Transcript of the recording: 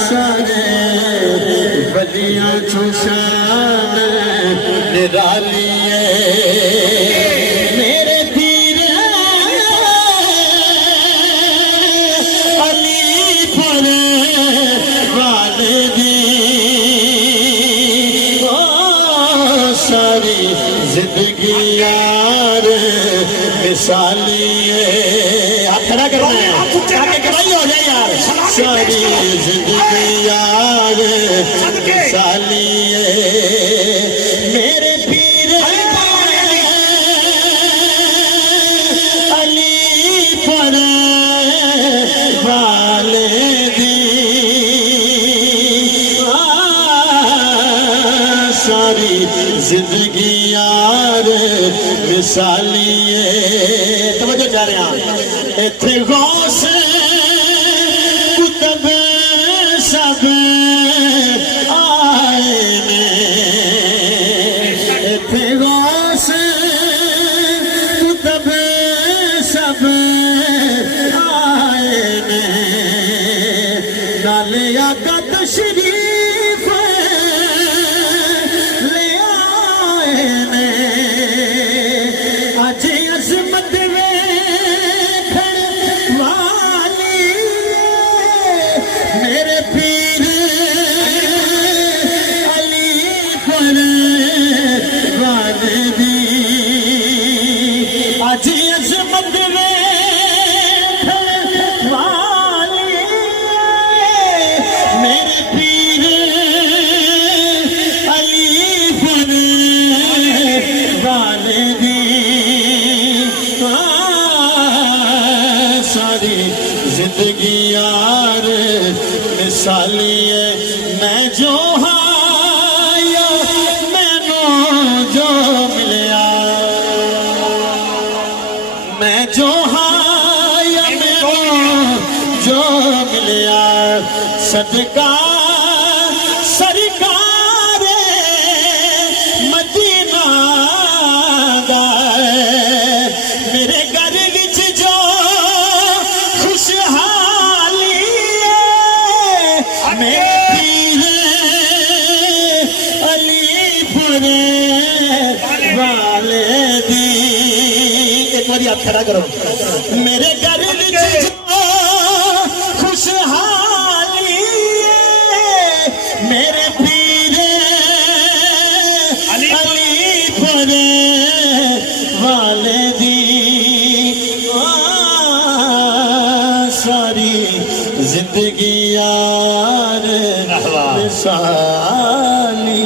سارے ولیاں چو شان نرالی میرے پیر علی پر والدی ساری زندگی یار مثالی آپ کھڑا کرنا ہے تاکہ گواہی ہو جائے یار ساری زندگی یار مثالی میرے پیر علی پر والدی ساری زندگی یار مثالی توجہ چاہ رہے ہیں اتھے غوث کتب سب آئے نے اتھے غوث کتب سب آئے نے نالے آقا تشریف لے آئے نے آج عظمت ویکھن والی میرے پیر علی پر والدی آج عظمت ویکھن والی میرے پیر علی پر والدی ساری زندگی یار مثالی ہے میں جو ہایا میں نو جو ملیا میں جو ہایا میں نو جو ملیا صدقہ سرکار مدینہ دا میرے گھر وچ جو خوشحالی میرے پیر علی پر والدی ایک باری آپ کھڑا کرو میرے گھر وچ جو خوشحالی میرے پیر علی پر والدی ساری زندگی یار مثالی